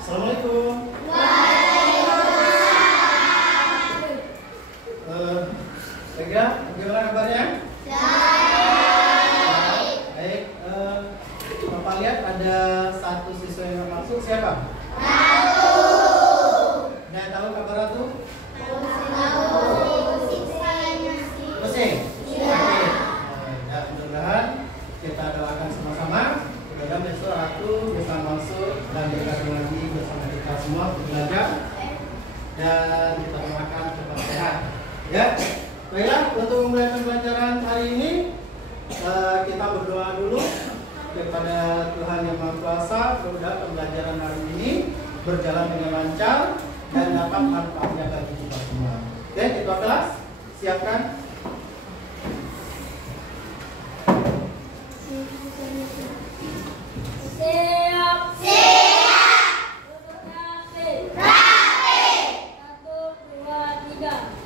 Assalamualaikum. Lega, bagaimana kabarnya? Baik. Bapak lihat ada satu siswa yang masuk, siapa? Nah, tahu kabar Ratu? Pusing? Oke. Ya, mudah-mudahan kita doakan sama-sama. Mudah-mudahan besok Ratu bisa masuk dan bergabung lagi bersama kita semua untuk belajar. Dan kita doakan cepat sehat. Ya. Baiklah, untuk memulai pembelajaran hari ini kita berdoa dulu kepada Tuhan Yang Maha Kuasa. Mudah-mudahan pembelajaran hari ini berjalan dengan lancar dan dapat manfaatnya bagi kita semua. Oke, ketua kelas, siapkan. Siap. Duduk rapi. 1, 2, 3.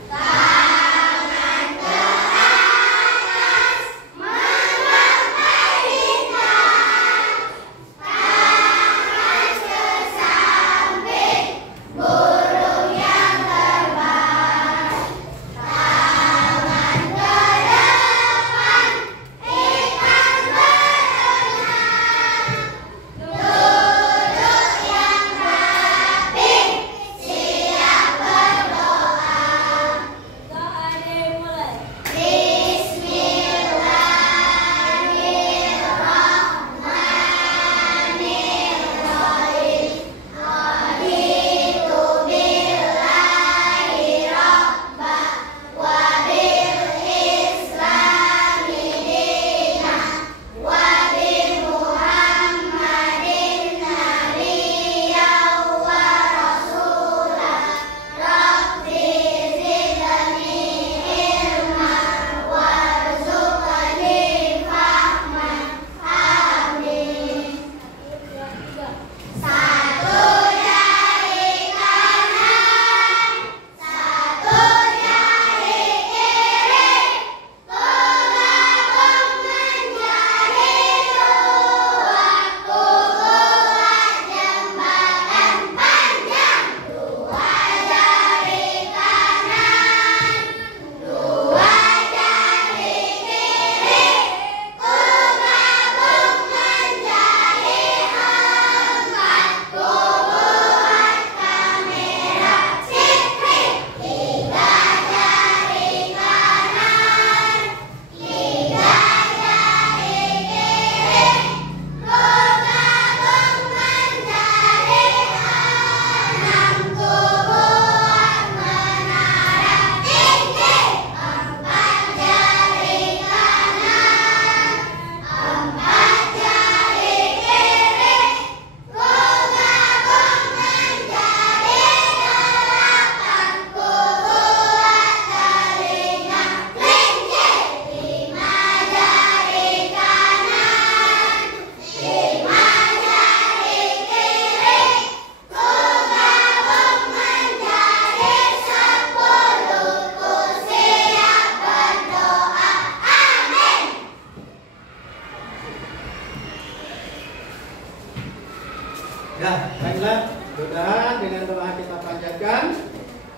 Ya, baiklah. Mudah-mudahan dengan doa kita panjatkan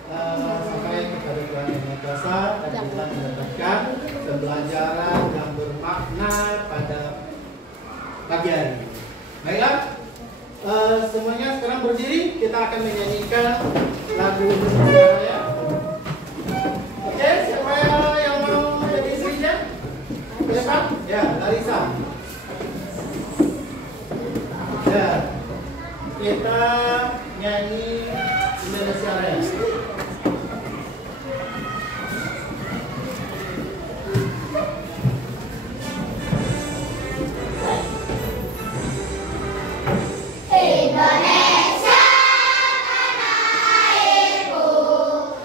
sampai kepada Tuhan Yang Maha Kuasa dan kita mendapatkan pembelajaran yang bermakna pada pagi hari ini. Baiklah, semuanya sekarang berdiri. Kita akan menyanyikan lagu bersama ya. Oke, siapa yang mau jadi istrinya? Siapa? Ya, Larissa. Ya. Kita nyanyi Indonesia Raya. Indonesia tanah airku,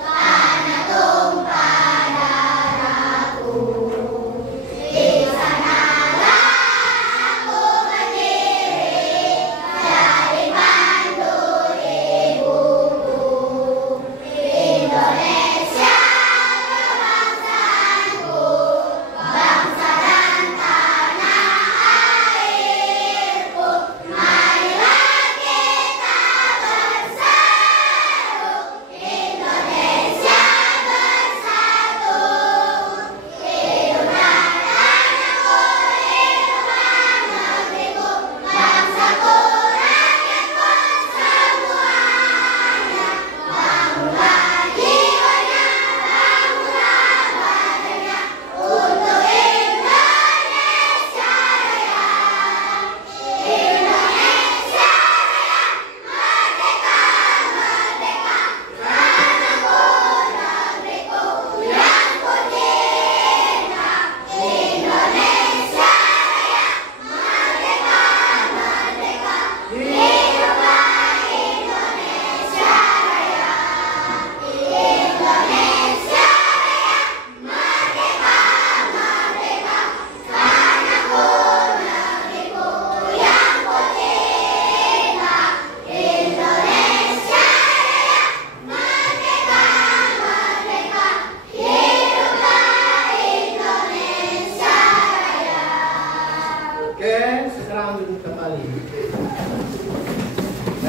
tanah tumpah darahku. Di sanalah aku berdiri, jadi pandu ibuku. Di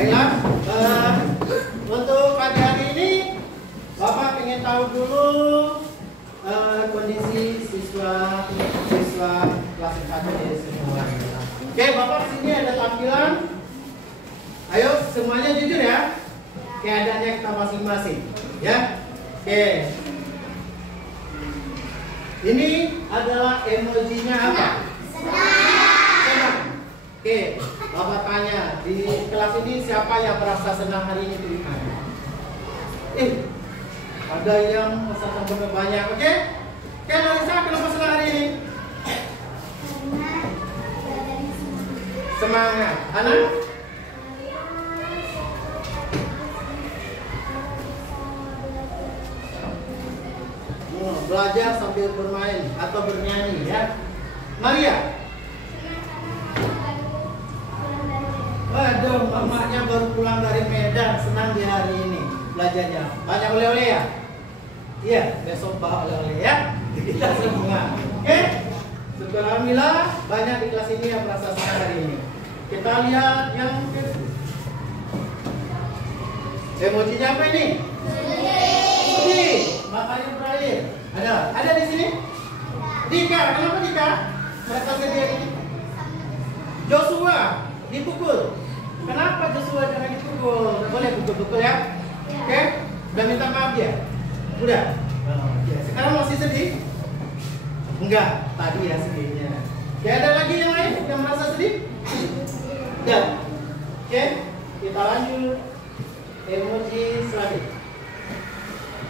Baiklah, untuk pagi hari ini Bapak ingin tahu dulu kondisi siswa kelas 4 di semua. Oke, Bapak sini ada tampilan. Ayo semuanya jujur ya. Keadaannya kita masing-masing, ya. Oke. Ini adalah emojinya apa? Senang. Oke, Bapak tanya di kelas ini siapa yang merasa senang hari ini tulisan? Ada yang merasa banyak. Oke? Oke, Larissa, kenapa senang hari ini? Semangat. Ana? Belajar sambil bermain atau bernyanyi, ya. Maria? Waduh, mamanya baru pulang dari Medan, senang di hari ini belajarnya. Banyak oleh-oleh ya? Iya, besok bawa oleh-oleh ya. Kita semua. Oke? Syukur alhamdulillah banyak di kelas ini yang merasa senang hari ini. Kita lihat yang emojinya apa ini? Sedih. Matanya berair. Ada di sini? Dika, kenapa Dika? Merasa sedih ini? Joshua dipukul. Kenapa Joshua jangan dipukul? Boleh pukul-pukul ya? Oke? Udah minta maaf ya? Udah? Sekarang masih sedih? Enggak, tadi ya sedihnya. Ya, ada lagi yang lain yang merasa sedih? Udah? Oke? Kita lanjut. Emoji selanjutnya.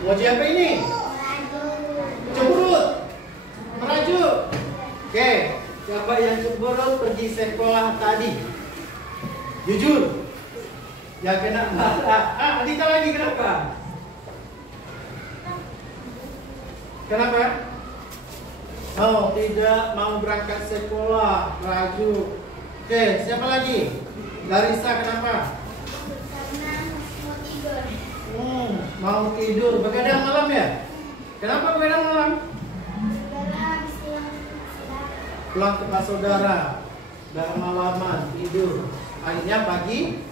Emoji apa ini? Cemberut. Merajuk. Oke, siapa yang cemberut pergi sekolah tadi? Jujur. Yang kena marah. Dika lagi kenapa? Kenapa? Oh, tidak mau berangkat sekolah, merajuk. Oke, siapa lagi? Larissa kenapa? Mau tidur. Begadang malam ya? Kenapa begadang malam? Pulang ke tempat saudara, udah malaman tidur. Akhirnya pagi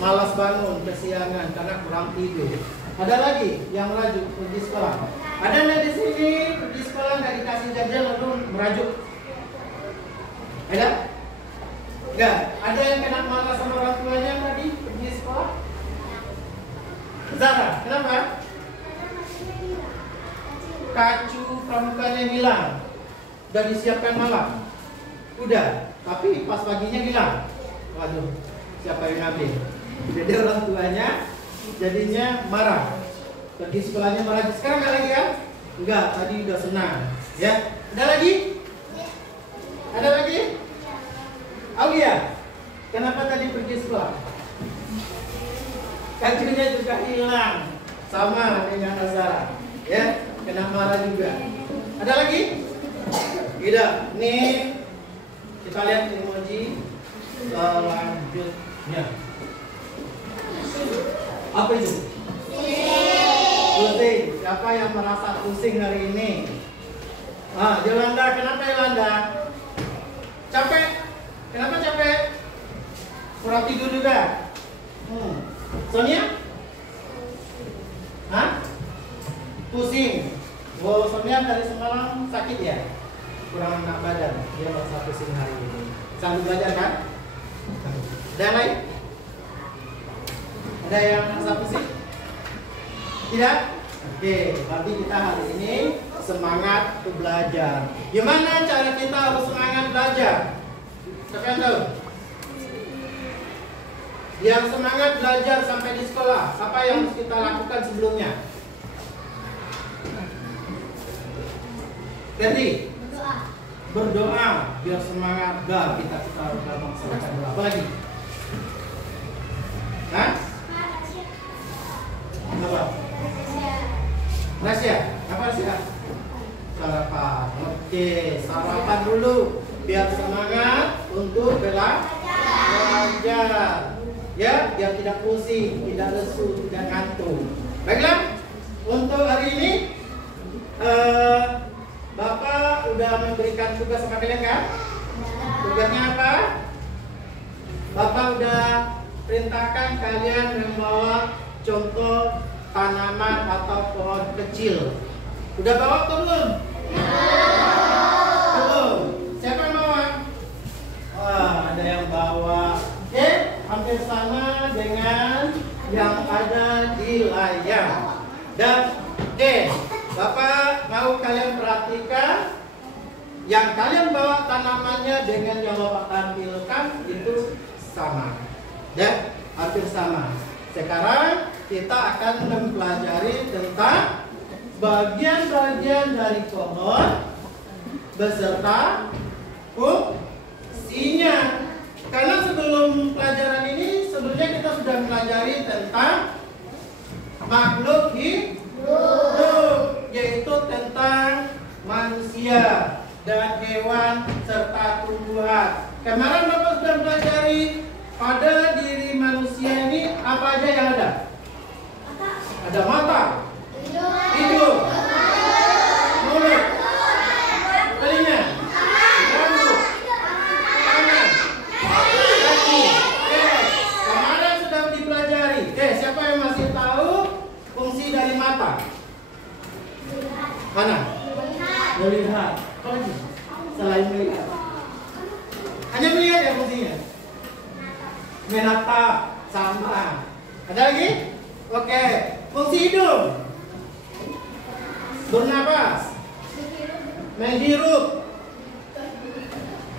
malas bangun, kesiangan karena kurang tidur. Ada lagi yang merajuk pergi sekolah. Ada nggak di sini pergi sekolah nggak dikasih jajan lalu merajuk? Ada? Enggak. Ada yang kena marah sama orang tuanya tadi pergi sekolah? Zara, kenapa? Kacu pramukanya hilang. Udah disiapkan malam. Udah, tapi pas paginya hilang. Waduh, siapa yang ngambil? Jadi orang tuanya jadinya marah. Pergi sekolahnya marah. Sekarang nggak lagi ya? Enggak, tadi udah senang. Ya, ada lagi? Ada lagi? Aulia, kenapa tadi pergi sekolah? Kacunya juga hilang. Sama dengan Azara. Ya, kena marah juga. Ada lagi? Tidak. Nih, kita lihat emoji selanjutnya. Apa itu? Pusing. Siapa yang merasa pusing hari ini? Yolanda, kenapa Yolanda? Capek? Kenapa capek? Kurang tidur juga? Sonia? Pusing. Oh, Sonia dari semalam sakit ya? Kurang enak badan. Dia merasa pusing hari ini. Sambil belajar kan? Ada yang lain? Ada yang merasa pusing? Tidak? Oke, berarti kita hari ini semangat untuk belajar. Gimana cara kita harus semangat belajar? Siapa yang tahu? Yang semangat belajar sampai di sekolah, apa yang harus kita lakukan sebelumnya? Jadi berdoa biar semangat. Kita harus melaksanakan doa. Apa lagi? Apa? Rahasia? Apa rahasia? Sarapan. Oke, sarapan dulu biar semangat untuk belajar. Ya, biar tidak pusing, tidak lesu, tidak ngantuk. Baiklah, untuk hari ini Bapak udah memberikan tugas sama kalian kan? Tugasnya apa? Bapak udah perintahkan kalian membawa contoh tanaman atau pohon kecil. Udah bawa atau belum? Belum. Siapa yang bawa? Wah, ada yang bawa. Oke, hampir sama dengan yang ada di layar. Dan oke, Bapak mau kalian perhatikan yang kalian bawa tanamannya dengan yang Bapak tampilkan itu sama. Ya, hampir sama. Sekarang kita akan mempelajari tentang bagian-bagian dari pohon beserta fungsinya. Karena sebelum pelajaran ini sebelumnya kita sudah mempelajari tentang makhluk hidup, yaitu tentang manusia dan hewan serta tumbuhan. Kemarin Bapak sudah mempelajari pada diri manusia ini apa aja yang ada? Ada mata, hidung, mulut, telinga, rambut, tangan, kaki. Kemarin sudah dipelajari. Siapa yang masih tahu fungsi dari mata? Mana? Melihat. Apa lagi? Selain melihat. Hanya melihat ya fungsinya? Menatap, sama. Ada lagi? Oke. Fungsi hidung. Bernapas. Menghirup.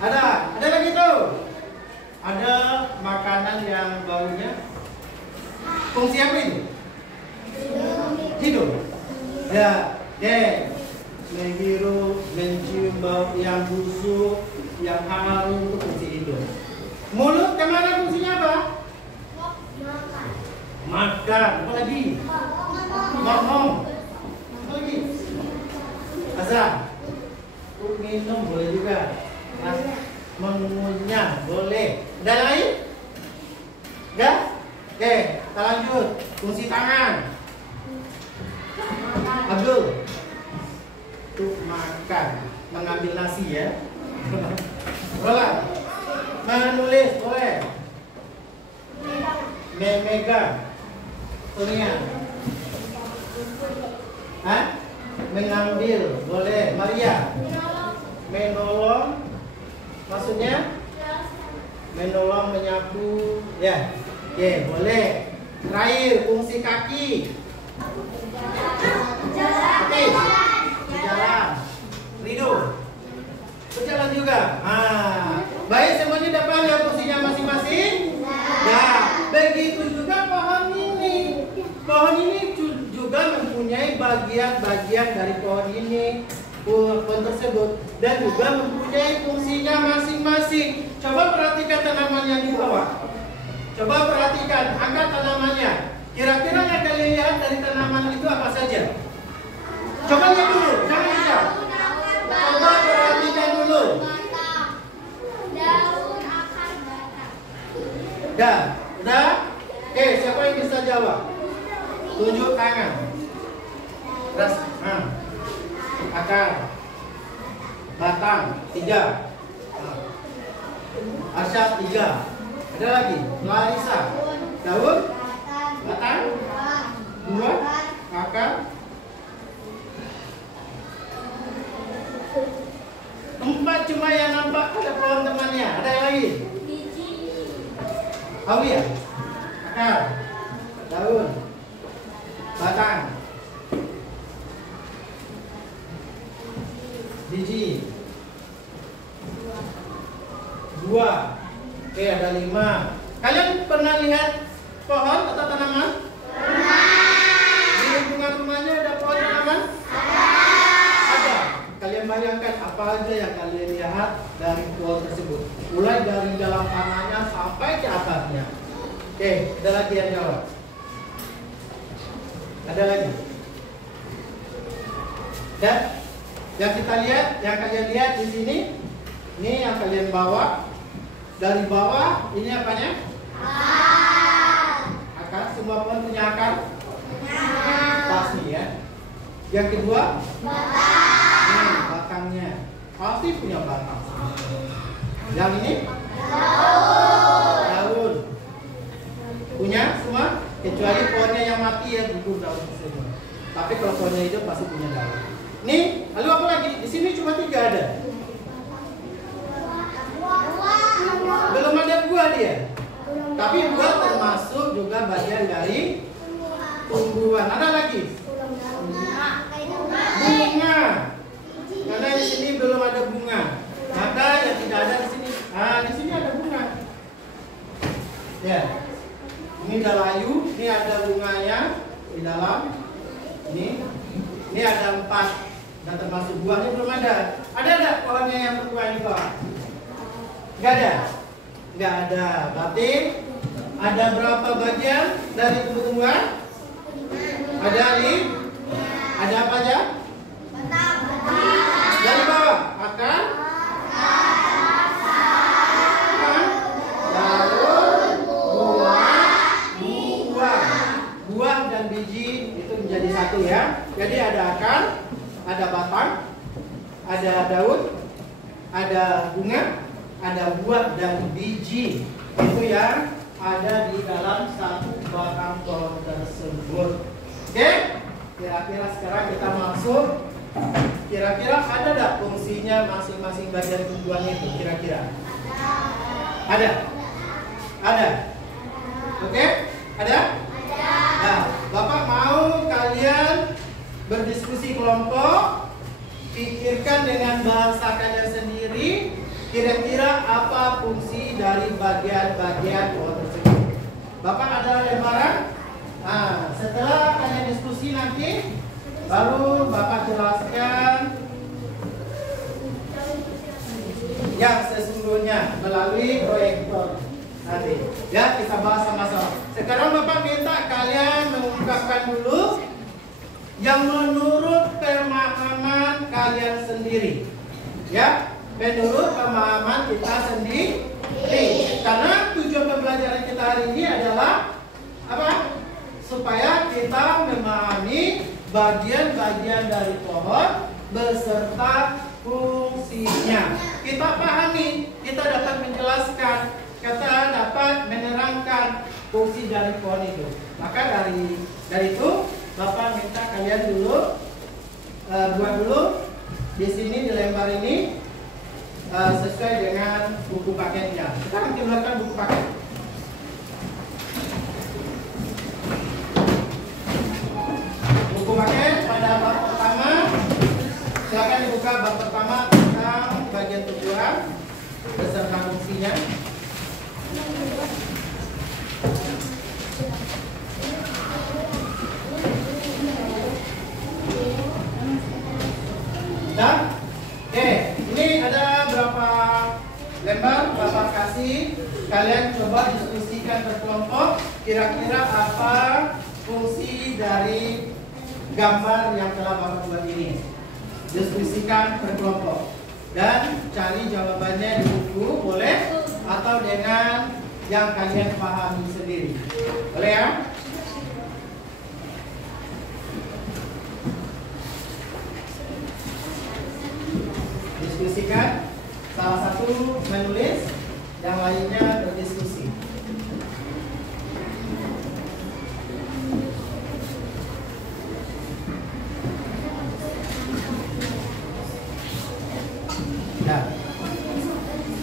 Ada lagi tuh. Ada makanan yang baunya. Fungsi apa itu? Hidung. Ya, menghirup, mencium bau yang busuk, yang harum, itu fungsi hidung. Mulut kemana fungsinya apa? Makan. Apa lagi? Ngomong. Apa lagi? Azan. Minum boleh juga. Mengunyah boleh. Ada lain? Enggak? Oke, kita lanjut. Fungsi tangan. Abdul. Untuk makan, mengambil nasi ya. Boleh. Menulis boleh. Memegang. Sonia. Mengambil boleh. Maria. Menolong. Maksudnya? Menolong, menyapu. Ya. Oke, boleh. Terakhir fungsi kaki. Oke. Berjalan. Ridho. Berjalan juga. Baik, semuanya udah paham ya fungsinya masing-masing? Nah, begitu juga pohon ini. Pohon ini juga mempunyai bagian-bagian dari pohon ini, pohon tersebut, dan juga mempunyai fungsinya masing-masing. Coba perhatikan tanaman yang di bawah. Coba perhatikan, angkat tanamannya. Kira-kira yang kalian lihat dari tanaman itu apa saja? Coba lihat dulu, jangan lihat. Coba perhatikan dulu. Daun, akar, batang. Udah? Oke, siapa yang bisa jawab? Tunjuk tangan. Terus, akar, batang, 3. Arsyad 3. Ada lagi? Larissa. Daun, batang, 2, akar. 4 cuma yang nampak pada pohon temannya. Ada yang lagi? Biji. Tahu ya? Akar, daun, batang, biji, 2. Oke, ada 5. Kalian pernah lihat pohon atau tanaman? Pernah. Di lingkungan rumahnya ada pohon tanaman? Ada. Kalian bayangkan apa aja yang kalian lihat dari pohon tersebut, mulai dari dalam tanahnya sampai ke atasnya. Oke, ada lagi yang jawab? Ada lagi? Dan yang kita lihat, yang kalian lihat di sini, ini yang kalian bawa dari bawah, ini apanya? Akar. Semua pohon punya akar? Pasti ya. Yang kedua? Batang. Batangnya pasti punya batang. Yang ini? Daun. Kecuali pohonnya yang mati ya gugur daun semua. Tapi kalau pohonnya hidup pasti punya daun. Nih, lalu apa lagi? Di sini cuma 3 ada. Belum ada buah dia. Tapi buah termasuk juga bagian dari tumbuhan. Ada lagi? Bunga. Karena di sini belum ada bunga. Maka yang tidak ada di sini. Di sini ada bunga. Ya. Ini udah layu, ini ada bunganya di dalam. Ini ada 4. Dan termasuk buahnya belum ada. Ada pohonnya yang berbuah di bawah? Enggak ada. Enggak ada. Berarti ada berapa bagian dari tumbuh-tumbuhan? Ada 5. Ada apa aja? Dari bawah akar, daun, buah dan biji itu menjadi satu ya. Jadi ada akar, ada batang, ada daun, ada bunga, ada buah dan biji. Itu yang ada di dalam satu batang pohon tersebut. Oke? Kira-kira sekarang kita masuk. Kira-kira ada enggak fungsinya masing-masing bagian tumbuhan itu? Kira-kira? Ada? Ada? Oke? Ada? Nah, Bapak mau kalian berdiskusi kelompok, pikirkan dengan bahasa kalian sendiri, kira-kira apa fungsi dari bagian-bagian pohon tersebut. Bapak ada lembaran? Nah, setelah kalian diskusi nanti, baru Bapak jelaskan yang sesungguhnya melalui proyektor nanti. Ya, kita bahas sama-sama. Sekarang Bapak minta kalian mengungkapkan dulu yang menurut pemahaman kalian sendiri. Ya, menurut pemahaman kita sendiri. Karena tujuan pembelajaran kita hari ini adalah apa? Supaya kita memahami bagian-bagian dari pohon beserta fungsinya. Kita pahami, kita dapat menjelaskan, kita dapat menerangkan fungsi dari pohon itu. Maka dari itu Bapak minta kalian dulu buat dulu di sini di lembar ini sesuai dengan buku paketnya. Sekarang keluarkan buku paket. Buku paket pada bab pertama, silakan dibuka bab pertama tentang bagian tumbuhan beserta fungsinya. Dan ini ada berapa lembar Bapak kasih, kalian coba diskusikan berkelompok, kira-kira apa fungsi dari gambar yang telah Bapak buat ini. Diskusikan berkelompok dan cari jawabannya di buku, boleh, atau dengan yang kalian pahami sendiri, boleh ya? Diskusikan, salah satu menulis, yang lainnya berdiskusi.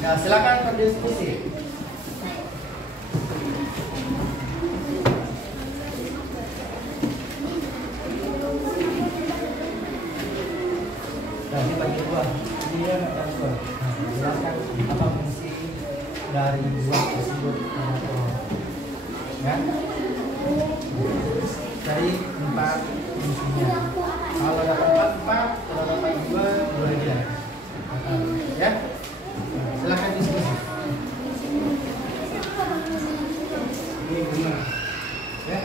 Nah, silakan berdiskusi. Nah, ini bagi buah. Dia macam buah. Nah, jelaskan apa fungsi dari buah tersebut. Ya. Dari 4 fungsinya. Kalau dapat 4, kalau dapat 2 aja. Ya. Nah, silakan diskusi. Ini bunga. Ya.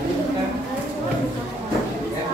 dilanjutkan. Ya.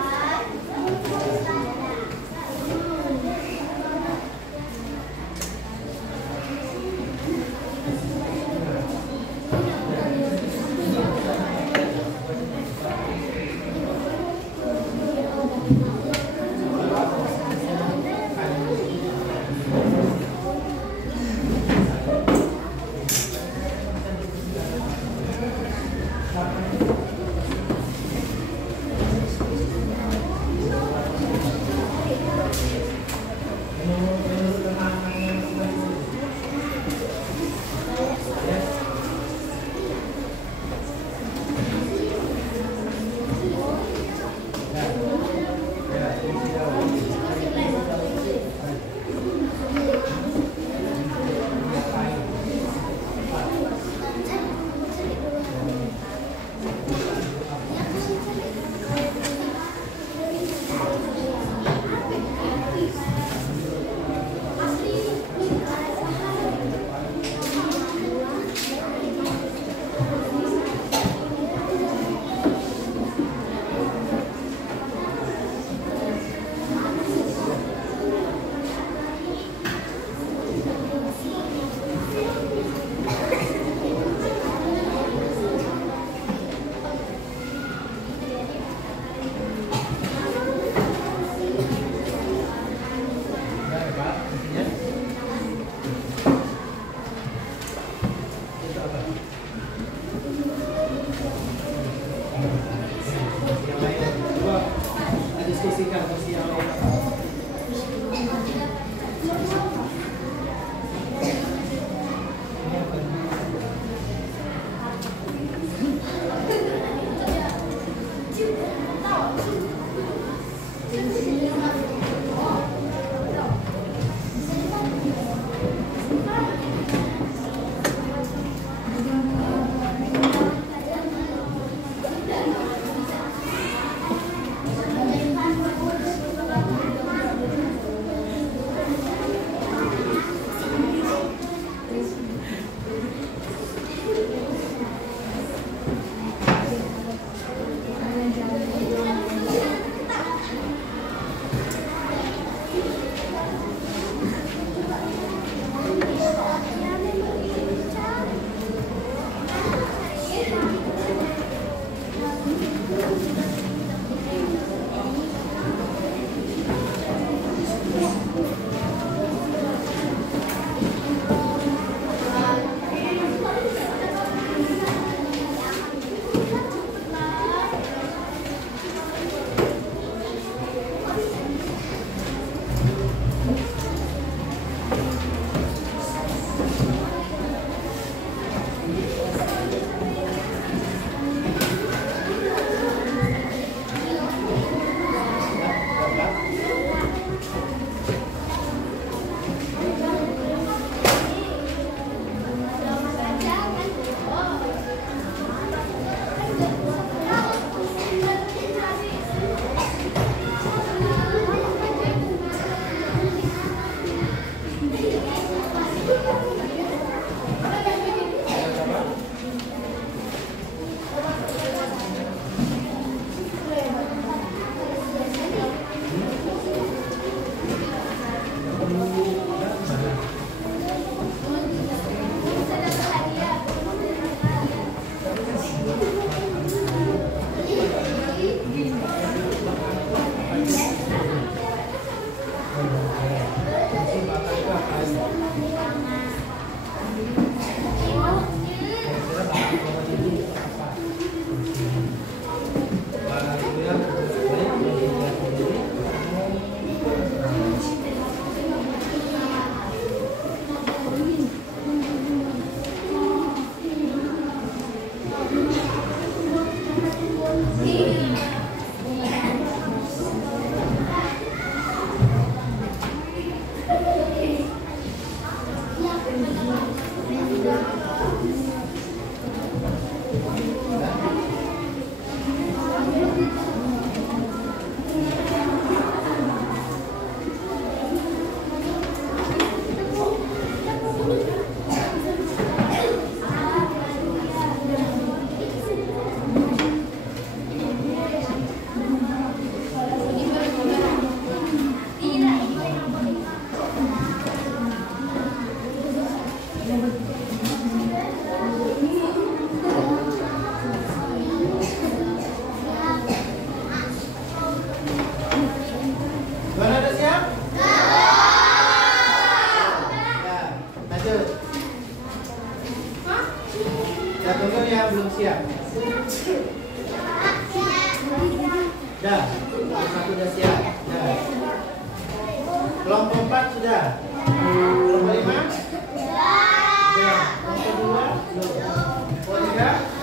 Dah. Satu dah siap. Dah. Kelompok 4 sudah. Kelompok 5? Sudah. Kelompok 2? Kelompok 3?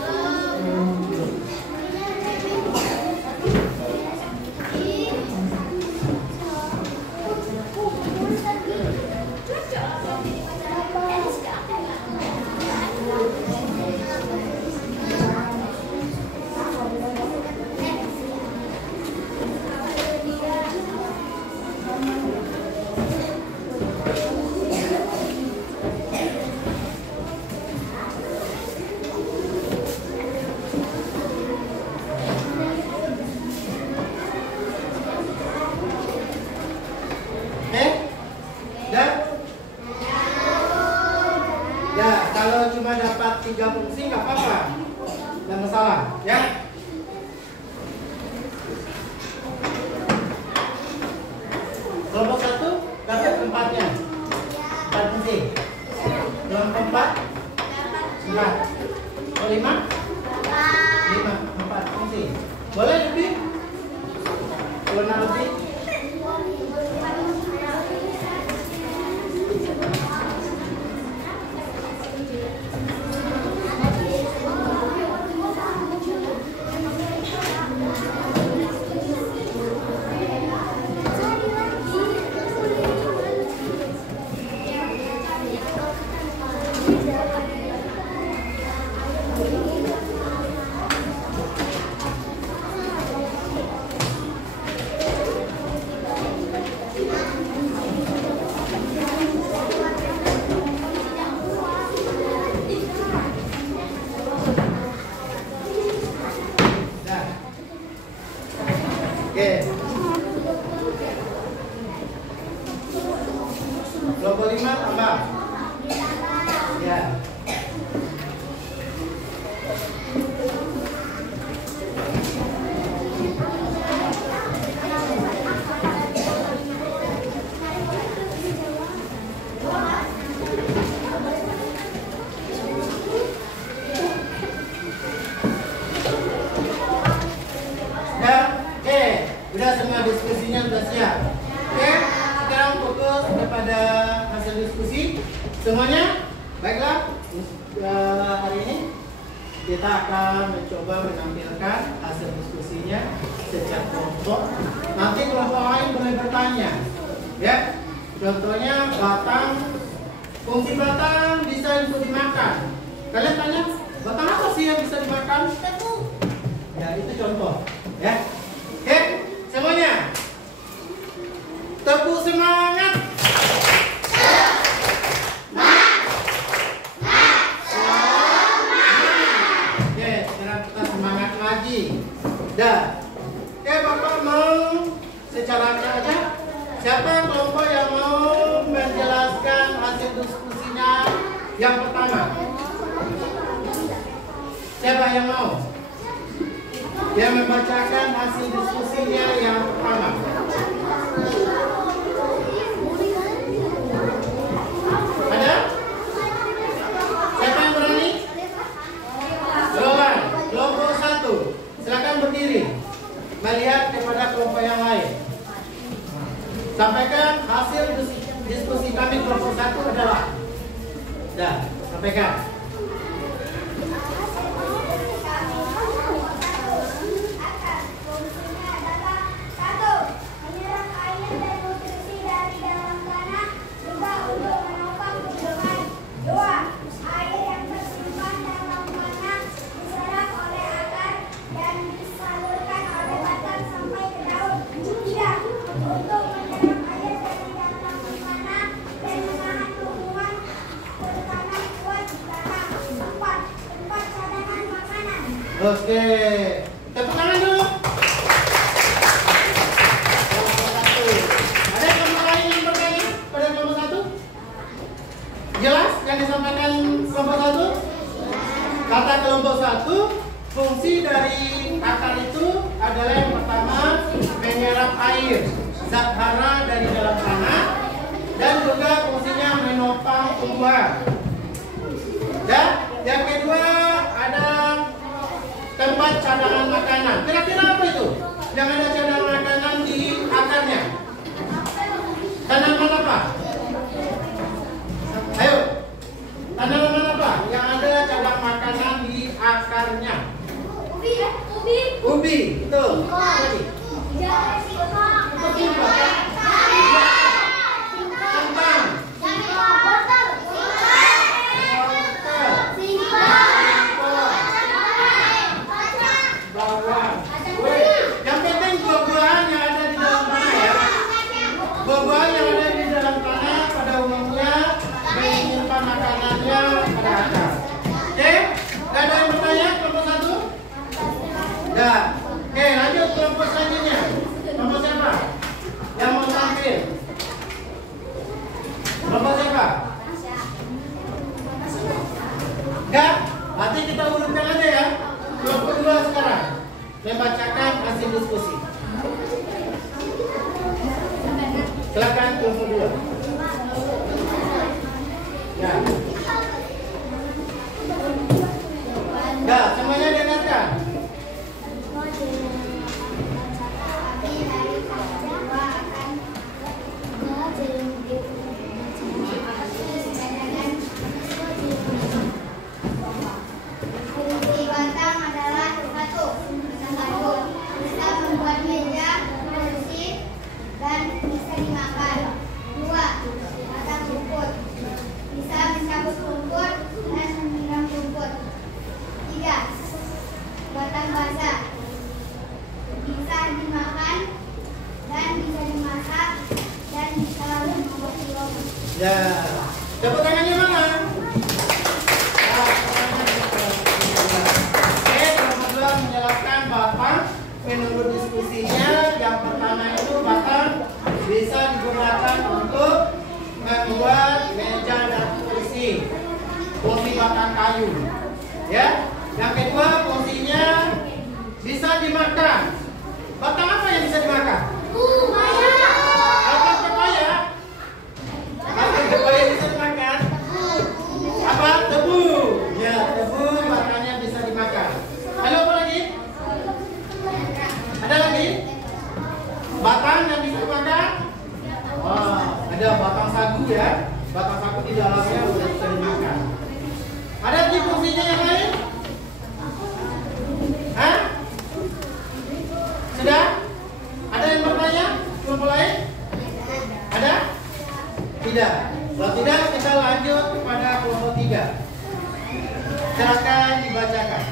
Kalau cuma dapat 3 fungsi nggak apa-apa, nggak masalah, ya. Kelompok 1 dapat 4-nya, 4 fungsi. Kelompok 4 4. Kelompok 5 5, 4 fungsi. Boleh lebih? Kalau lebih? Oke. Kelompok 5 tambah. Ya. Udah semua diskusinya sudah siap. Oke, sekarang fokus kepada hasil diskusi semuanya. Baiklah, hari ini kita akan mencoba menampilkan hasil diskusinya secara kelompok. Nanti kelompok lain boleh bertanya, ya. Contohnya batang, fungsi batang bisa untuk dimakan. Kalian tanya, batang apa sih yang bisa dimakan? Ya, itu contoh, ya. Oke, semuanya tepuk semangat. Oke, sekarang kita semangat lagi. Dah. Oke, Bapak mau secara aja. Siapa kelompok yang mau menjelaskan hasil diskusinya yang pertama? Siapa yang mau? Yang membacakan hasil diskusinya yang pertama. Ada? Siapa yang berani? Silakan. Kelompok 1, silakan berdiri. Melihat kepada kelompok yang lain. Sampaikan hasil diskusi kami kelompok 1 adalah. Dah, sampaikan. Oke, tepuk tangan dulu. Ada kelompok lain yang bertanya pada kelompok 1? Jelas yang disampaikan kelompok 1? Kata kelompok 1, fungsi dari akar itu adalah yang pertama menyerap air, zat hara dari dalam tanah, dan juga fungsinya menopang tumbuhan. Dan yang kedua ada tempat cadangan makanan. Kira-kira apa itu? yang ada cadangan makanan di akarnya? Tanaman apa? Ayo. Tanaman apa yang ada cadangan makanan di akarnya? Ubi, betul. Lagi. Kentang. Bawang. Yang penting buah-buahan yang ada di dalam tanah ya. Buah-buahan yang ada di dalam tanah pada umumnya menyimpan makanannya pada akar. Oke? Gak ada yang bertanya kelompok 1? Dah. Oke, lanjut kelompok selanjutnya. Kelompok siapa? Yang mau tampil? Kelompok siapa? Enggak? Nanti kita urutkan aja ya. Kelompok 2 sekarang. Membacakan hasil diskusi. Silakan kelompok 2. Ya. Ya, semuanya dengarkan. Ya, tepuk tangannya mana? Oke, kelompok 2 menjelaskan Bapak menurut diskusinya yang pertama itu batang bisa digunakan untuk membuat meja dan kursi, fungsi batang kayu. Ya, yang kedua fungsinya bisa dimakan. Batang apa yang bisa dimakan? Batang pepaya. Batang pepaya bisa dimakan. Apa? Tebu. Ya, tebu batangnya bisa dimakan. Lalu apa lagi? Ada lagi? Batang yang bisa dimakan? Oh, ada batang sagu ya. Batang sagu di dalamnya sudah bisa dimakan. Ada lagi fungsinya yang lain? Hah? Sudah? Ada yang bertanya? Kelompok lain? Ada? Tidak. Kalau tidak, kita lanjut kepada kelompok 3. Silakan dibacakan.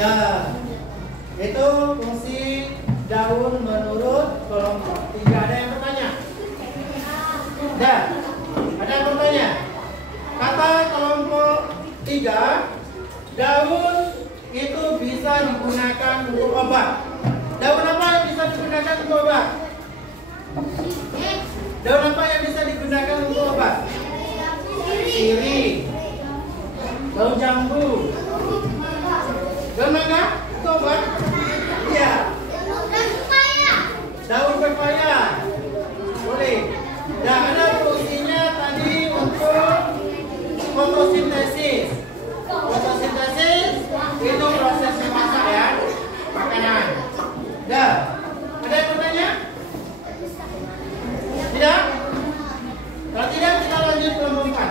Ya, itu fungsi daun menurut kelompok 3. Ada yang bertanya? Ya, ada yang bertanya? Kata kelompok 3, daun itu bisa digunakan untuk obat. Daun apa yang bisa digunakan untuk obat? Daun apa yang bisa digunakan untuk obat? Sirih, daun jambu, daun mangga itu obat? Iya. Daun pepaya boleh. Dan ada fungsinya tadi untuk fotosintesis. Fotosintesis itu proses memasak ya makanan. Dah. Ada yang bertanya? Tidak? Kalau tidak kita lanjut kelompok 4.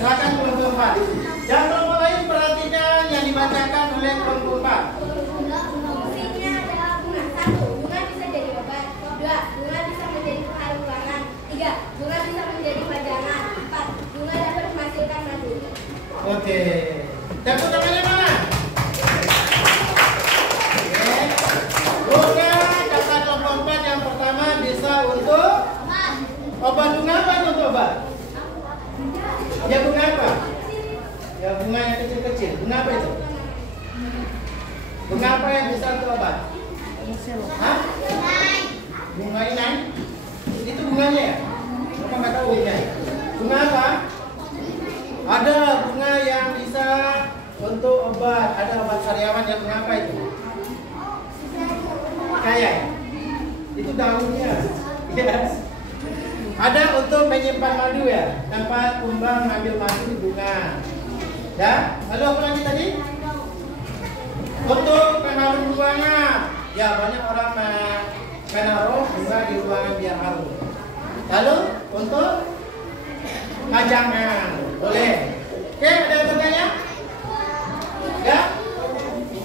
Silakan kelompok 4. Yang kelompok lain perhatikan yang dibacakan oleh kelompok 4. Fungsinya adalah bunga. 1. Bunga bisa jadi obat. 2. Bunga bisa menjadi pengharum ruangan. 3. Bunga bisa menjadi pajangan. 4. Bunga dapat menghasilkan madu. Oke. Tepuk tangannya mana? Oke. Bunga kata kelompok 4 yang pertama bisa untuk obat. Bunga apa itu untuk obat? Ya bunga apa? Ya bunga yang kecil-kecil. Bunga apa itu? Bunga apa yang bisa untuk obat? Hah? Bunga inai? Itu bunganya ya? Apa nggak tahu ini? Bunga apa? Ada bunga yang bisa untuk obat. Ada obat sariawan yang bunga apa itu? saya ya? Itu daunnya. Yes. Ada untuk menyimpan madu ya, tempat kumbang mengambil madu di bunga. Ya, lalu apa lagi tadi? Untuk pengharum ruangan. Ya, banyak orang menaruh bunga di ruangan biar harum. Lalu untuk pajangan, boleh. Oke, ada yang bertanya? Enggak?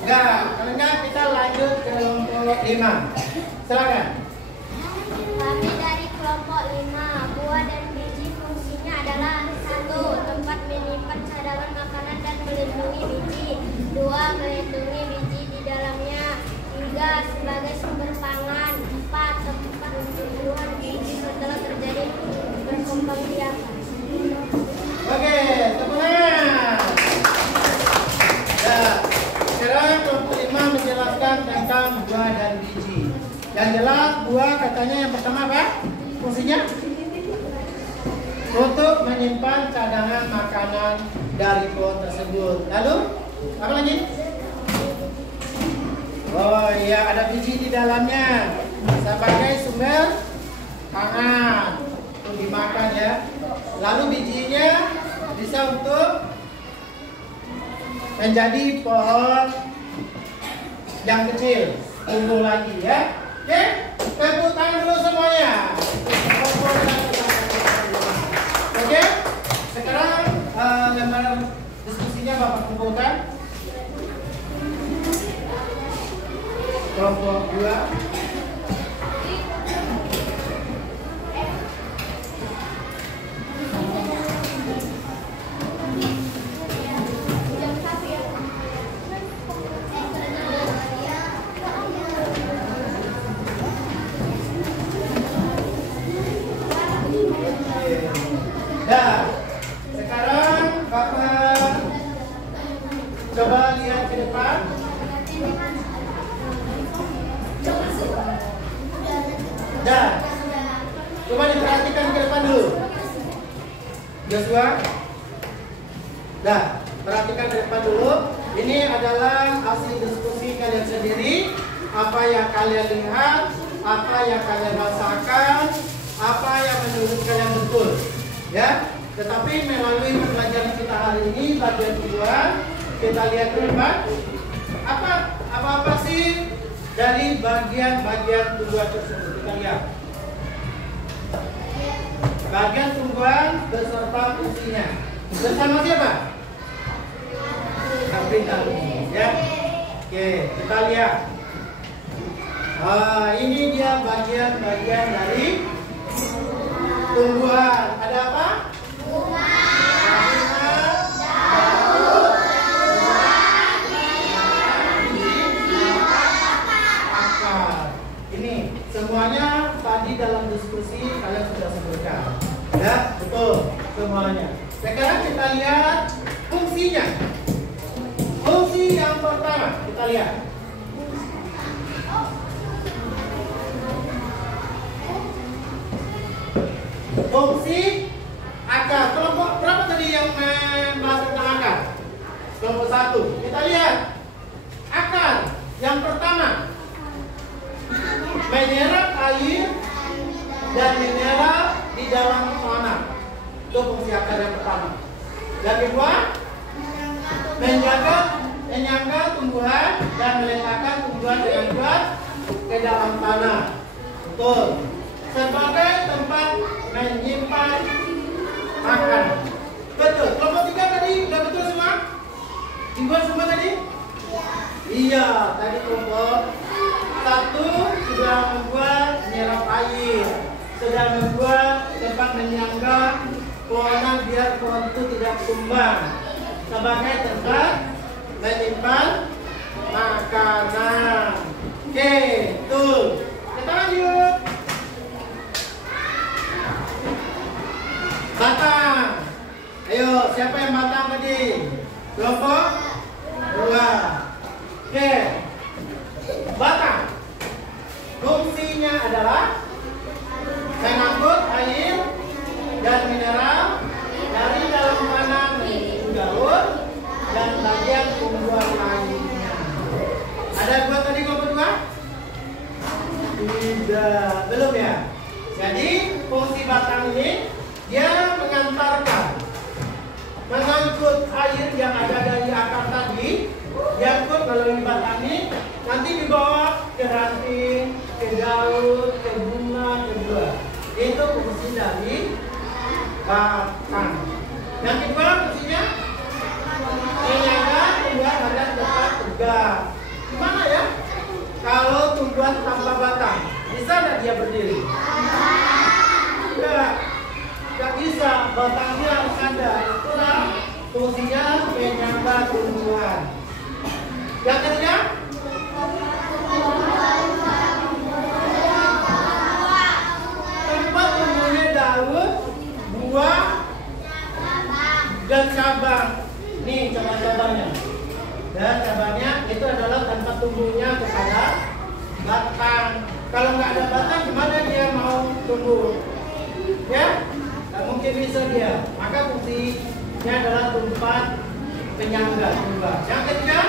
Enggak. Kalau enggak kita lanjut ke kelompok 5. Silakan. Kami dari kelompok 5, buah dan biji fungsinya adalah 1. Tempat menyimpan cadangan makanan dan melindungi biji. 2. Melindungi biji di dalamnya. 3. Sebagai sumber pangan. 4. Tempat tumbuhan biji setelah terjadi berkembang biak. Oke, tepuk tangan. Ya, sekarang kelompok 5 menjelaskan tentang buah dan biji. Yang jelas buah katanya yang pertama apa? Fungsinya untuk menyimpan cadangan makanan dari pohon tersebut. Lalu apa lagi? Oh iya, ada biji di dalamnya sebagai sumber pangan untuk dimakan ya. Lalu bijinya bisa untuk menjadi pohon yang kecil, tumbuh lagi ya. Oke, tepuk tangan dulu semuanya. Oke, sekarang lembar diskusinya Bapak kumpulkan. Kelompok 2. Nah, sekarang Bapak coba lihat ke depan. Nah, coba diperhatikan ke depan dulu. Joshua. Nah, perhatikan ke depan dulu. Ini adalah hasil diskusi kalian sendiri. Apa yang kalian lihat, apa yang kalian rasakan, apa yang menurut kalian betul. Ya, tetapi melalui pembelajaran kita hari ini bagian kedua, kita lihat ke depan apa sih dari bagian-bagian tumbuhan tersebut. Kita lihat bagian tumbuhan beserta fungsinya. Bersama siapa? Sabrina. Ya, oke, kita lihat. Ini dia bagian-bagian dari tumbuhan. Ada apa? Bunga, daun, akar. Ini semuanya tadi dalam diskusi kalian sudah sebutkan. Ya, betul semuanya. Sekarang kita lihat fungsinya. Fungsi yang pertama kita lihat. Fungsi akar. Kelompok berapa tadi yang membahas tentang akar? Kelompok 1. Kita lihat akar. Yang pertama, menyerap air dan mineral di dalam tanah. Itu fungsi akar yang pertama. Yang kedua, menyangga tumbuhan dan meletakkan tumbuhan dengan kuat ke dalam tanah. Betul. Sebagai tempat menyimpan makan. Betul. Kelompok 3 tadi udah betul semua? Dibuat semua tadi? Iya, tadi kelompok 1 sudah membuat menyerap air, sudah membuat tempat menyangga pohonan biar pohon itu tidak tumbang, sebagai tempat menyimpan makanan. Oke, betul. Kita lanjut. Batang. Ayo, siapa yang batang tadi? Kelompok 2. Oke. Batang. Fungsinya adalah mengangkut air dan mineral dari dalam tanah menuju daun dan bagian tumbuhan lainnya. Ada buat tadi kelompok 2? ranting, ke daun, ke bunga, ke buah. Itu fungsi dari batang. Yang kedua fungsinya menyangga tumbuhan pada tempat tegak. Gimana ya? Kalau tumbuhan tanpa batang, bisa nggak dia berdiri? Nggak bisa. Batangnya harus ada. Itulah fungsinya menyangga tumbuhan. Yang ketiga, tempat tumbuhnya daun, buah, dan cabang. Nih cabang-cabangnya. Dan cabangnya itu adalah tempat tumbuhnya kepada batang. Kalau nggak ada batang, gimana dia mau tumbuh? Ya, nggak mungkin bisa dia. Maka fungsinya adalah tempat penyangga tumbuhan. Yang ketiga,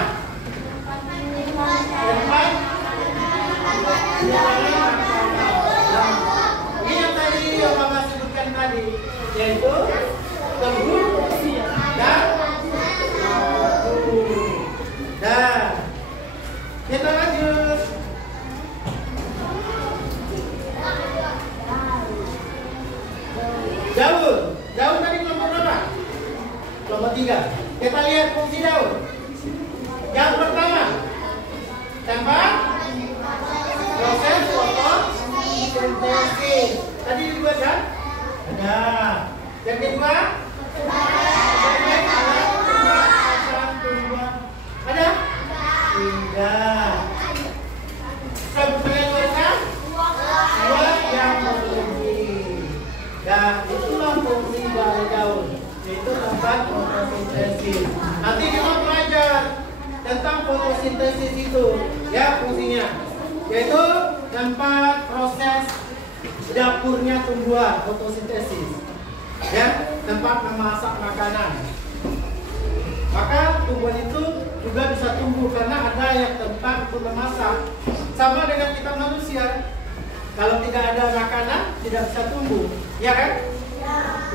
tempat ini yang tadi yang Bapak sebutkan tadi, yaitu tebu dan batu. Dan kita lanjut. Daun tadi kelompok berapa? Kelompok 3. Kita lihat fungsi daun. Yang pertama, tempat proses fotosintesis. Tadi dibuat kan? Ada. Yang kedua, sebagai alat pemerasan tumbuhan. Ada? Tidak. Sebagai tulisan buah yang berlebih. Dan itulah fungsi dari daun, yaitu tempat fotosintesis. Nanti kita belajar tentang fotosintesis itu, ya fungsinya, yaitu tempat proses dapurnya tumbuhan, fotosintesis, ya tempat memasak makanan. Maka tumbuhan itu juga bisa tumbuh karena ada yang tempat untuk memasak. Sama dengan kita manusia, kalau tidak ada makanan tidak bisa tumbuh, ya kan?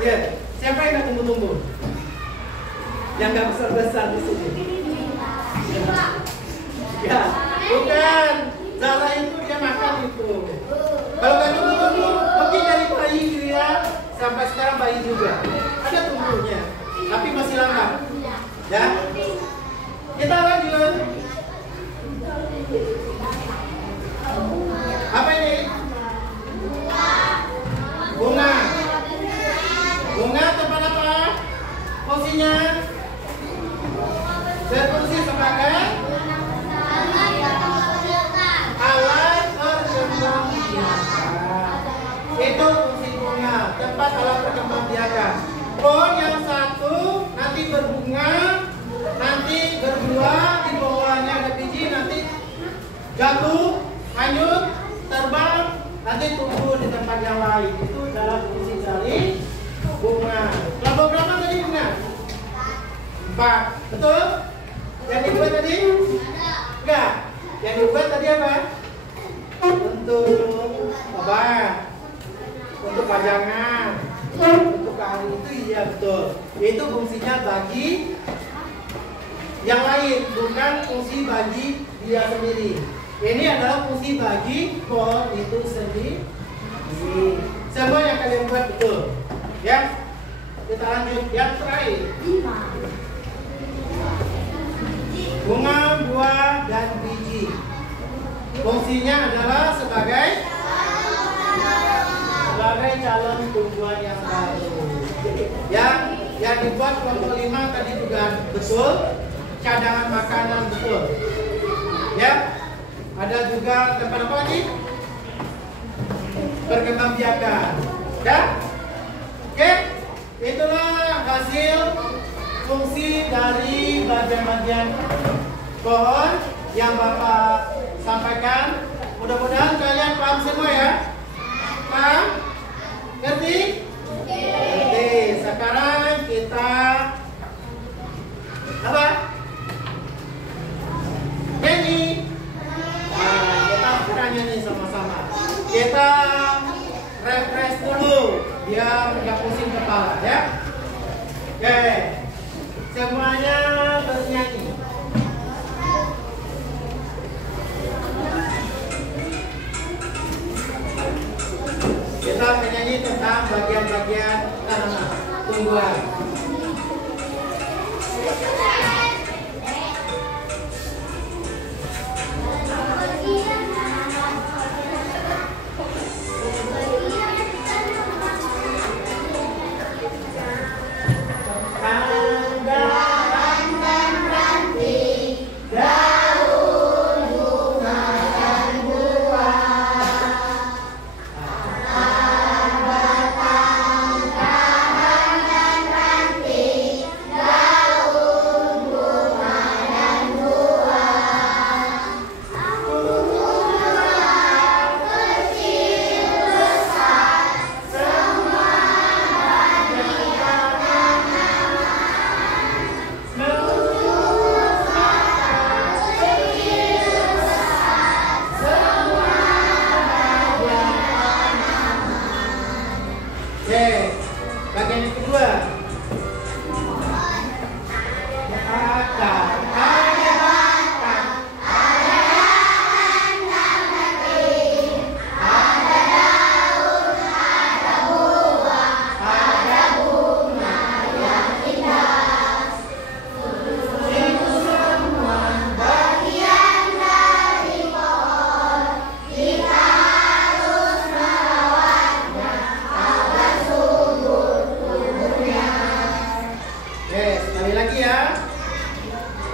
Ya. Siapa yang nggak tumbuh-tumbuh? Yang nggak besar-besar di sini? Ya, bukan. Zara itu dia makan itu. Kalau nggak tumbuh-tumbuh, mungkin dari bayi dia sampai sekarang bayi juga ada tumbuhnya, tapi masih lama. Ya, kita lanjut. Apa ini? Bunga. Bunga tempat apa? Fungsinya berfungsi sebagai alat perkembangbiakan. Itu fungsi bunga, tempat alat perkembangbiakan. Pohon yang satu nanti berbunga, nanti berbuah, di bawahnya ada biji, nanti jatuh, hanyut, terbang, nanti tumbuh di tempat yang lain. Itu adalah fungsi dari bunga. Kelompok berapa tadi bunga? 4. Betul? Yang dibuat tadi? Enggak. Yang dibuat tadi apa? Untuk obat, untuk pajangan, untuk kari itu iya betul. Itu fungsinya bagi yang lain, bukan fungsi bagi dia sendiri. Ini adalah fungsi bagi pohon itu sendiri. Semua yang kalian buat betul. Ya, kita lanjut yang terakhir. Bunga, buah, dan biji. Fungsinya adalah sebagai calon tumbuhan yang baru. Yang dibuat kelompok 5 tadi juga betul. Cadangan makanan betul. Ya, ada juga tempat apa lagi? Perkembangbiakan. Ya. Oke, itulah hasil fungsi dari bagian-bagian pohon yang Bapak sampaikan. Mudah-mudahan kalian paham semua ya. Paham? Ngerti? Oke, sekarang kita apa? Nyanyi. Nah, kita nyanyi sama-sama. Kita refresh dulu biar nggak pusing kepala ya. Oke, semuanya bernyanyi. bagian-bagian tanaman, tumbuhan. Bagian yang kedua. Sekali lagi ya.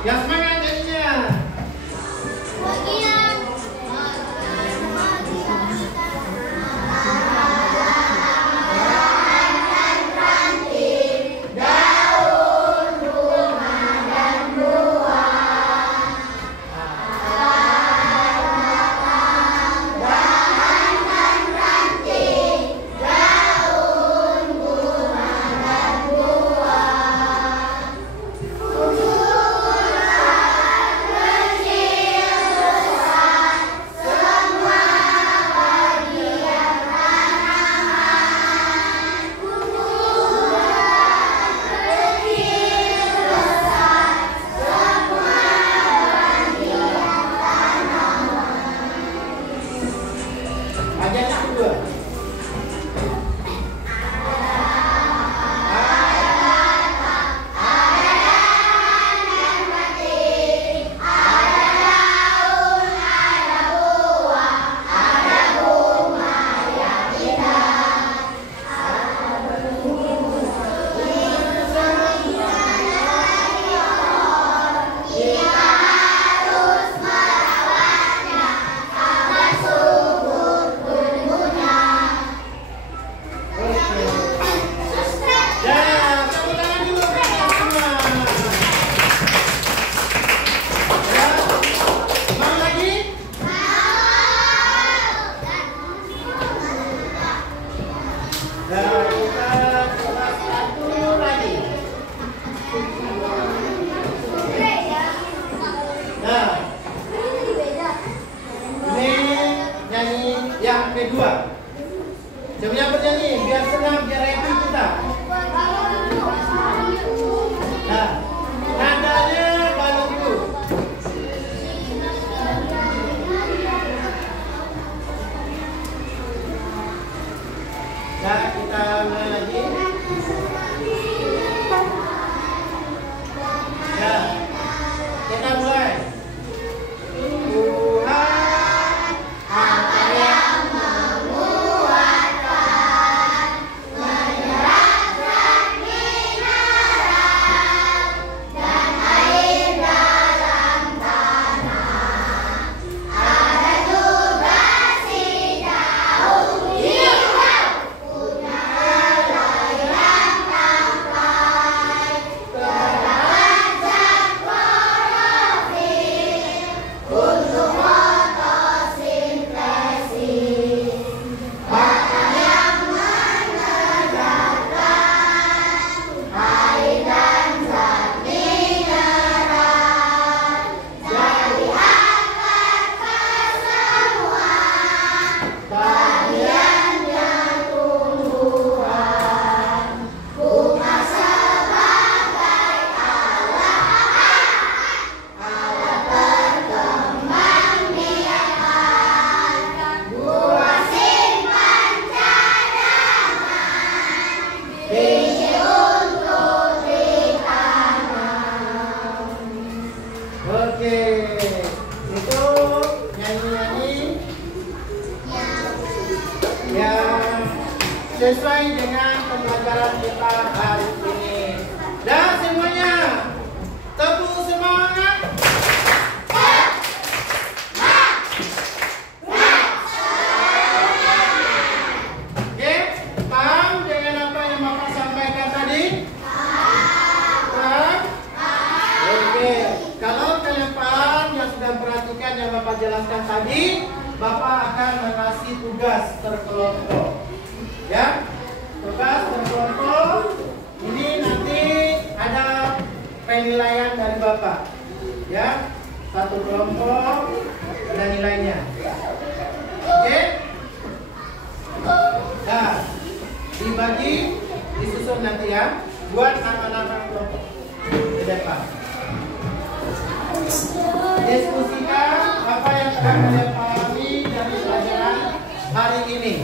Yang semangat nyanyinya. Bagian yang kedua. Yang kedua, sebenarnya bernyanyi biar senang, biar happy kita. Nah, nadanya balonku. Nah, kita mulai lagi. Nah, kita mulai. Tuhan, apa yang membuatkan sesuai dengan pembelajaran kita hari ini. Dan semuanya tepuk semangat. Oke, paham dengan apa yang Bapak sampaikan tadi? Paham? Oke, kalau kalian paham yang sudah perhatikan yang Bapak jelaskan tadi, Bapak akan mengasih tugas terkelompok. Ya, tugas terkelompok ini nanti ada penilaian dari Bapak. Ya, satu kelompok ada nilainya. Oke? Nah, dibagi, disusun nanti ya, buat nama-nama kelompok di depan. Diskusikan apa yang akan kalian pahami dari pelajaran hari ini.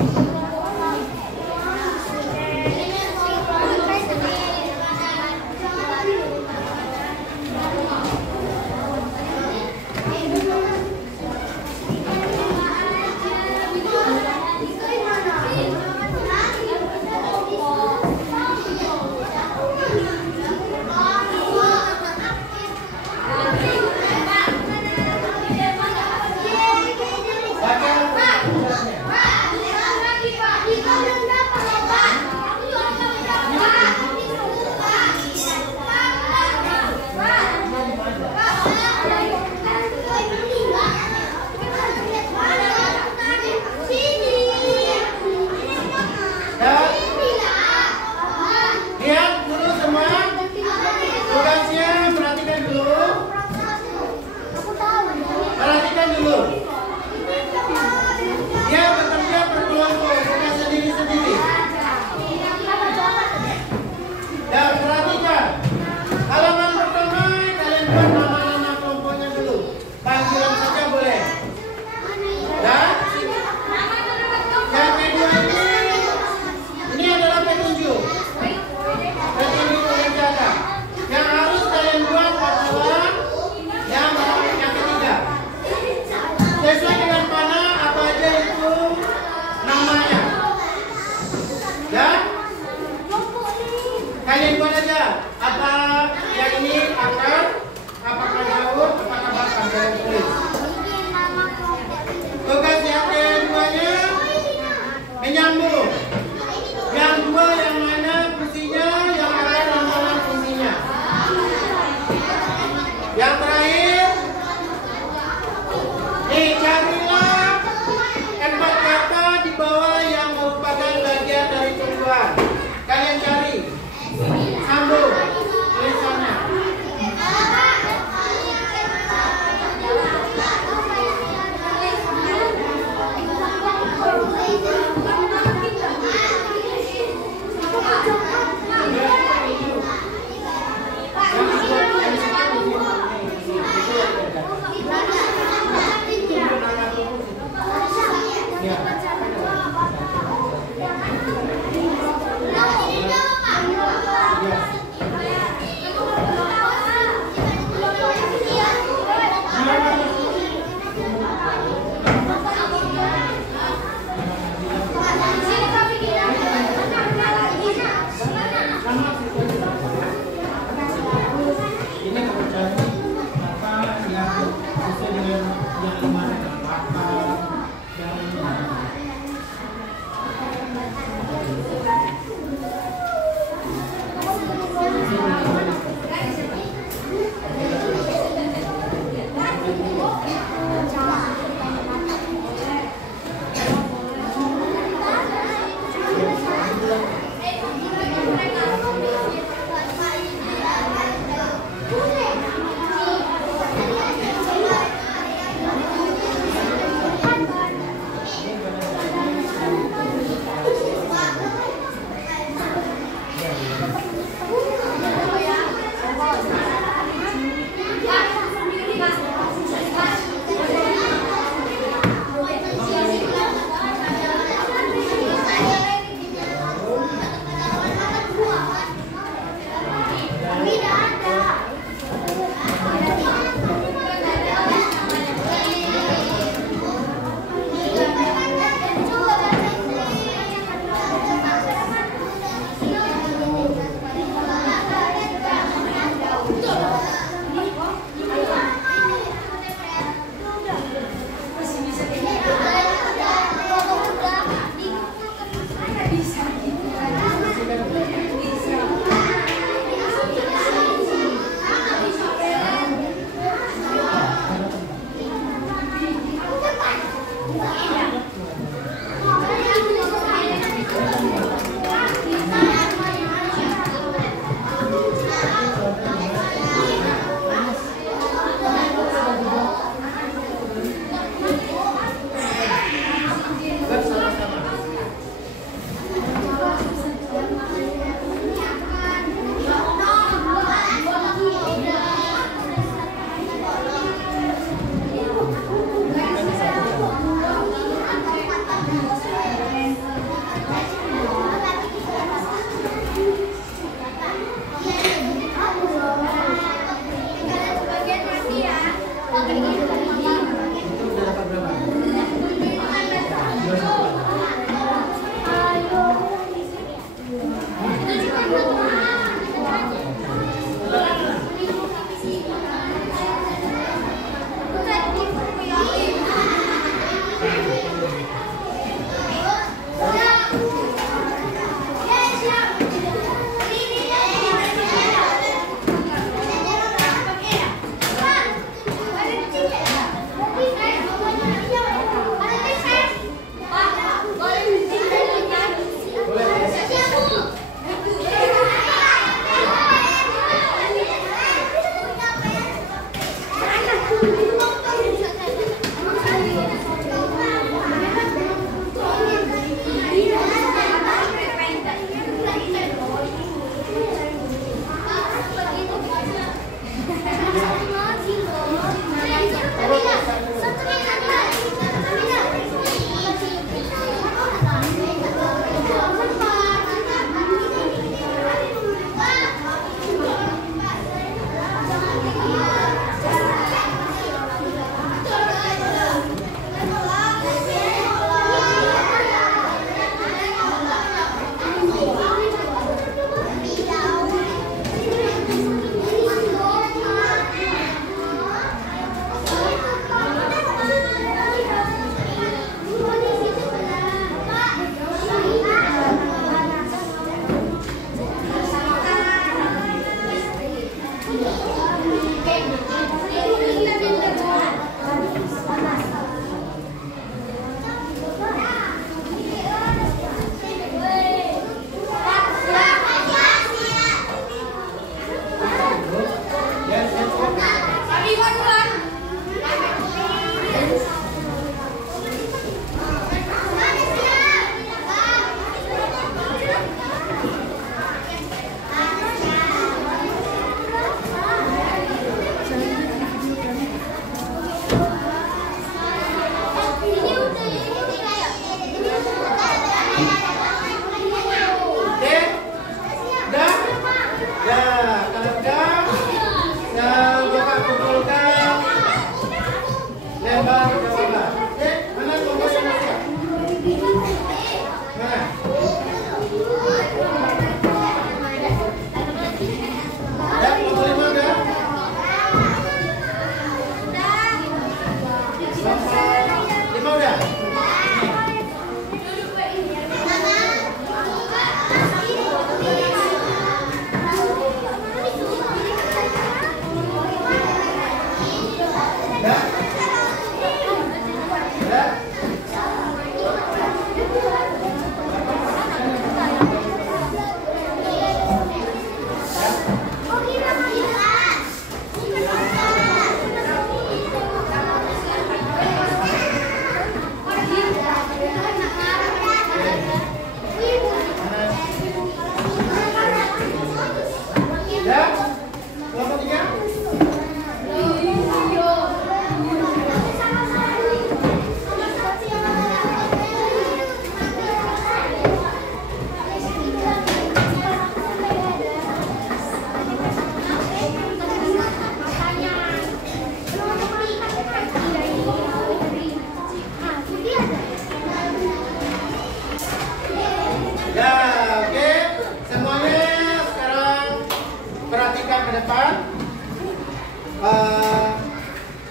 Kalian buat aja apa yang ini akan, apakah jauh, apakah bahkan kalian tulis. Tugas yang keduanya menyambung. Yang dua yang mana fungsinya, yang ada nama fungsinya. Yang terakhir, carilah 4 kata di bawah yang merupakan bagian dari tumbuhan. Kalian cari. Sambung tulisannya.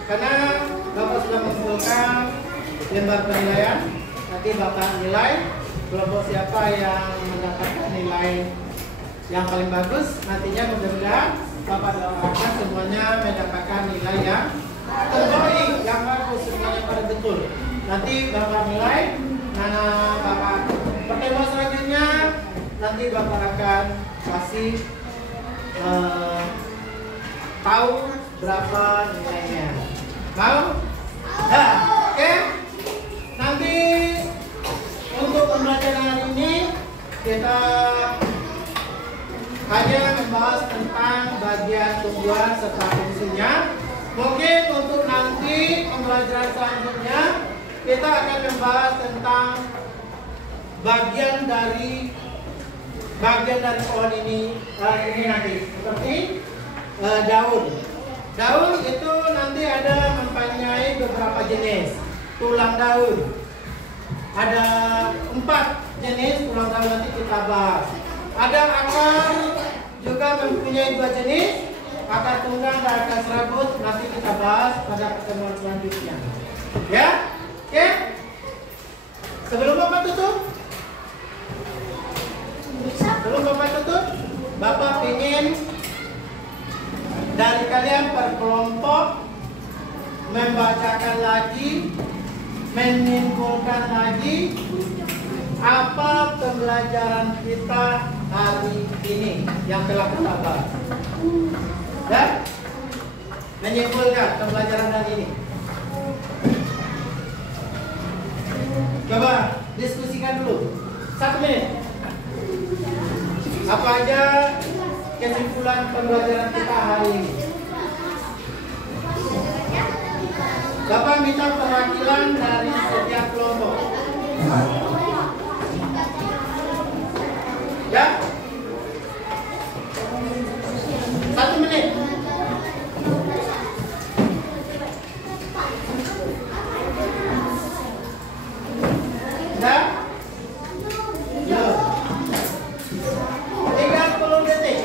Karena Bapak sudah mengumpulkan lembar penilaian, nanti Bapak nilai kelompok siapa yang mendapatkan nilai yang paling bagus. Nantinya mudah-mudahan Bapak doakan semuanya mendapatkan nilai yang terbaik, yang bagus, semuanya pada betul. Nanti Bapak nilai, karena Bapak pertemuan selanjutnya nanti Bapak akan kasih tahu berapa nilainya. Mau? Nah, oke. Nanti untuk pembelajaran hari ini kita hanya membahas tentang bagian tumbuhan serta fungsinya. Mungkin untuk nanti pembelajaran selanjutnya kita akan membahas tentang bagian dari pohon ini nanti seperti daun. Daun itu nanti ada mempunyai beberapa jenis tulang daun. Ada 4 jenis tulang daun, nanti kita bahas. Ada akar juga mempunyai 2 jenis, akar tunggang dan akar serabut, nanti kita bahas pada pertemuan selanjutnya. Ya, oke. Sebelum Bapak tutup, Bapak ingin dari kalian per kelompok membacakan lagi, menyimpulkan lagi apa pembelajaran kita hari ini yang telah kita bahas. Dan menyimpulkan pembelajaran hari ini. Coba diskusikan dulu 1 menit. Apa aja kesimpulan pembelajaran kita hari ini? Bapak minta perwakilan dari setiap kelompok. Ya? 1 menit. Ya? Ya. 30 detik.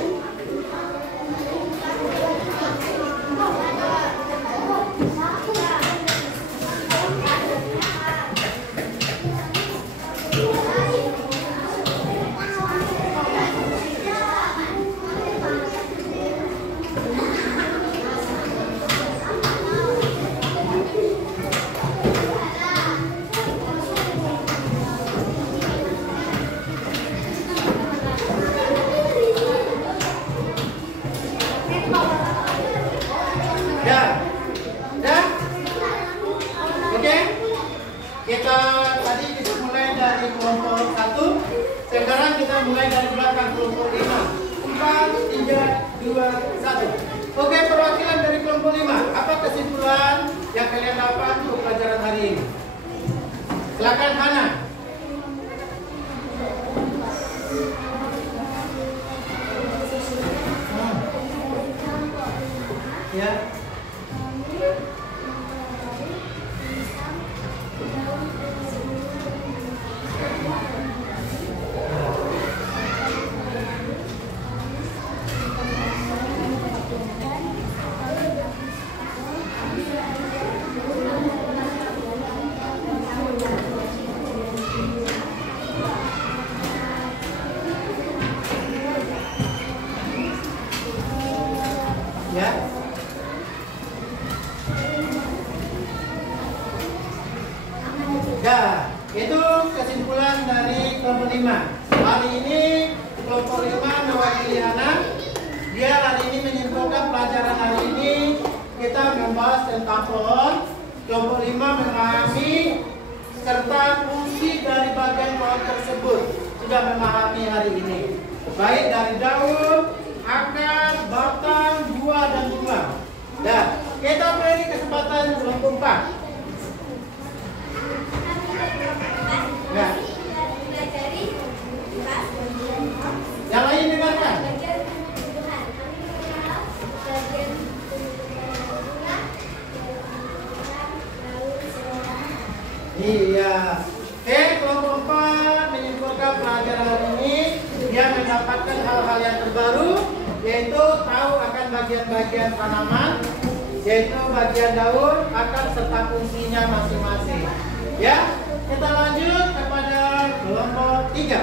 Tadi kita mulai dari kelompok 1. Sekarang kita mulai dari belakang kelompok 5. 4, 3, 2, 1. Oke, perwakilan dari kelompok 5. Apa kesimpulan yang kalian dapat untuk pelajaran hari ini? Silakan Hana. Ya. Ya. Ya, itu kesimpulan dari kelompok 5. Hari ini kelompok 5 mewakili anak. Dia hari ini menyimpulkan pelajaran hari ini kita membahas tentang pohon. Kelompok 5 memahami serta fungsi dari bagian pohon tersebut. Sudah memahami hari ini. Baik dari daun, akar, batang, buah dan bunga. Dan kita beri kesempatan kelompok 4. Ya. Yang lain dengarkan. Iya. Oke, kelompok 4 menyimpulkan pelajaran hari ini. Dia mendapatkan hal-hal yang terbaru, yaitu tahu akan bagian-bagian tanaman, yaitu bagian daun, akar serta fungsinya masing-masing. Ya. Kita lanjut kepada kelompok 3.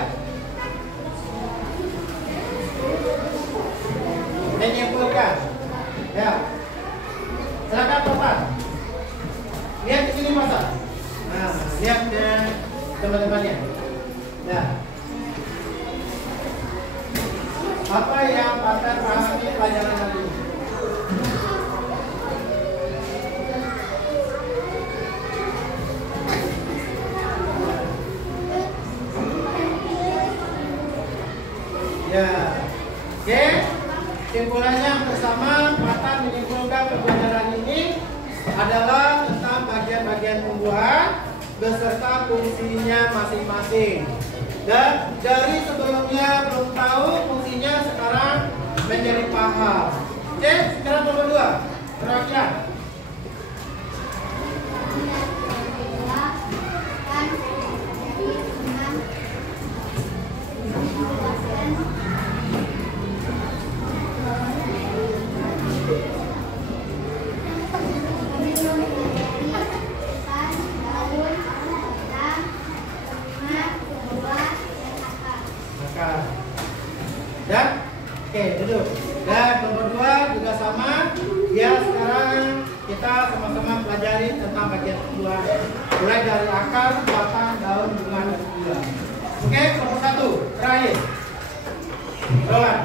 Menyimpulkan. Ya. Silakan Bapak. Lihat di sini masa. Nah, lihat ke teman-temannya. Ya. Apa yang akan pahami pelajaran hari ini? Ya, oke. Kesimpulannya bersama Patan menyimpulkan pelajaran ini adalah tentang bagian-bagian tumbuhan beserta fungsinya masing-masing. Dan dari sebelumnya belum tahu fungsinya, sekarang menjadi paham. Oke, sekarang nomor 2. Perwakilan. Dan oke, duduk. Dan nomor 2 juga sama. Ya, sekarang kita sama-sama pelajari tentang bagian tumbuhan, mulai dari akar, batang, daun, bunga, dan buah. Oke, nomor 1 terakhir. Roland.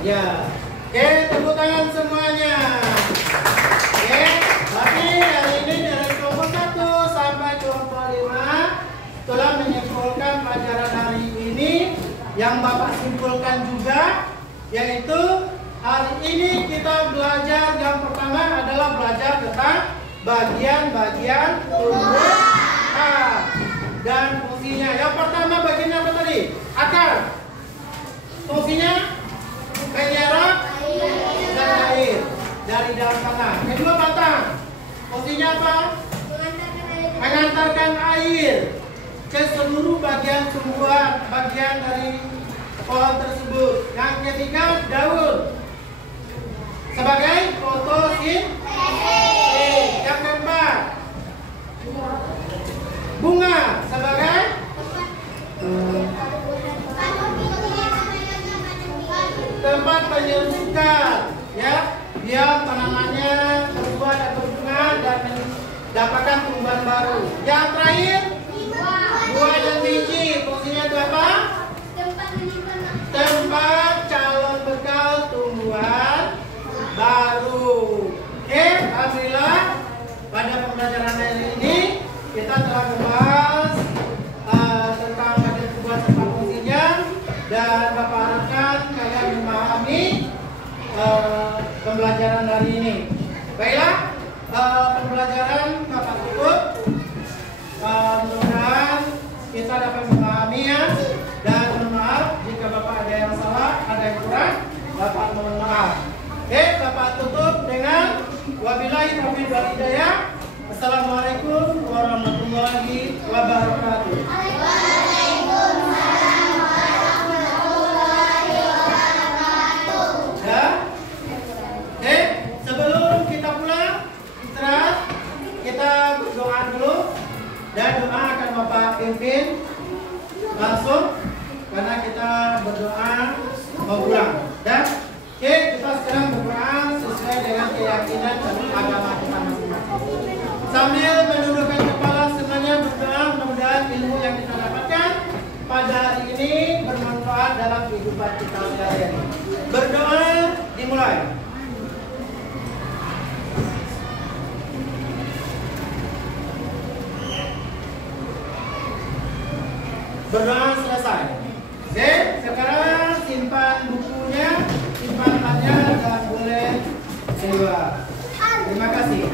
Ya, oke, tepuk tangan semuanya. Oke, berarti hari ini dari kelompok 1 sampai kelompok 5 telah menyimpulkan pelajaran hari ini. Yang Bapak simpulkan juga, yaitu hari ini kita belajar, yang pertama adalah belajar tentang bagian-bagian tumbuhan dan fungsinya. Yang pertama bagian apa tadi? Akar. Fungsinya menyerap dan air dari dalam tanah. Kedua, batang. Fungsinya apa? Mengantarkan air ke seluruh bagian tumbuhan, bagian dari pohon tersebut. Yang ketiga, daun sebagai fotosintesis. Yang keempat, bunga sebagai Apakah tumbuhan baru? Yang terakhir, buah dan biji. Fungsinya itu apa? Tempat calon bekal tumbuhan baru. Oke, alhamdulillah pada pembelajaran hari ini kita telah membahas tentang bagian tumbuhan serta fungsinya, dan Bapak harapkan kalian memahami pembelajaran hari ini. Baiklah, pembelajaran Bapak tutup. Mudah-mudahan kita dapat memahaminya, dan mohon maaf jika Bapak ada yang salah, ada yang kurang, Bapak mohon maaf. Oke, Bapak tutup dengan wabillahi taufiq wal hidayah. Assalamualaikum warahmatullahi wabarakatuh. Ya. Oke, sebelum kita pulang istirahat, kita berdoa dulu, dan doa akan Bapak pimpin langsung karena kita berdoa mau pulang. Dan oke, kita sekarang berdoa sesuai dengan keyakinan dan agama kita masing-masing. Sambil menundukkan kepala semuanya berdoa, mudah-mudahan ilmu yang kita dapatkan pada hari ini bermanfaat dalam kehidupan kita sehari-hari. Berdoa dimulai. Berdoa selesai. Oke, sekarang simpan bukunya, simpan hanya, dan boleh keluar. Terima kasih.